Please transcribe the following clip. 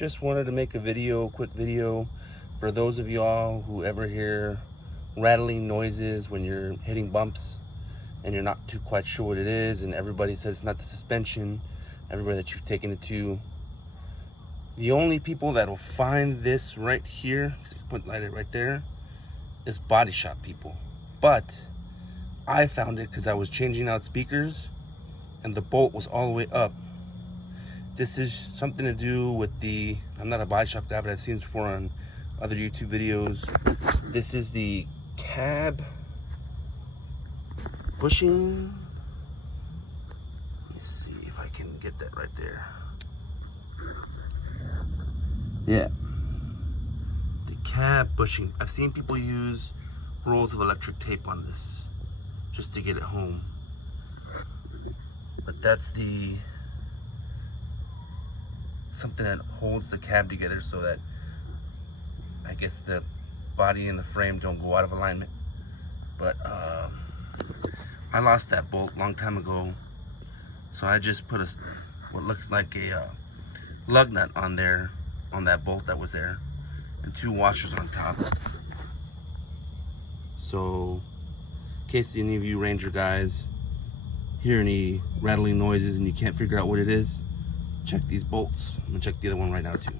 Just wanted to make a video, quick video, for those of y'all who ever hear rattling noises when you're hitting bumps and you're not too quite sure what it is, and everybody says it's not the suspension, everybody that you've taken it to. The only people that will find this right here, so you can light it right there, is body shop people. But I found it because I was changing out speakers and the bolt was all the way up. This is something to do with the, I'm not a body shop guy, but I've seen this before on other YouTube videos. This is the cab bushing. Let me see if I can get that right there. Yeah, the cab bushing. I've seen people use rolls of electric tape on this just to get it home, but that's the something that holds the cab together so that I guess the body and the frame don't go out of alignment. But I lost that bolt a long time ago, so I just put what looks like a lug nut on there, on that bolt that was there, and 2 washers on top. So in case any of you Ranger guys hear any rattling noises and you can't figure out what it is, check these bolts. I'm gonna check the other one right now too.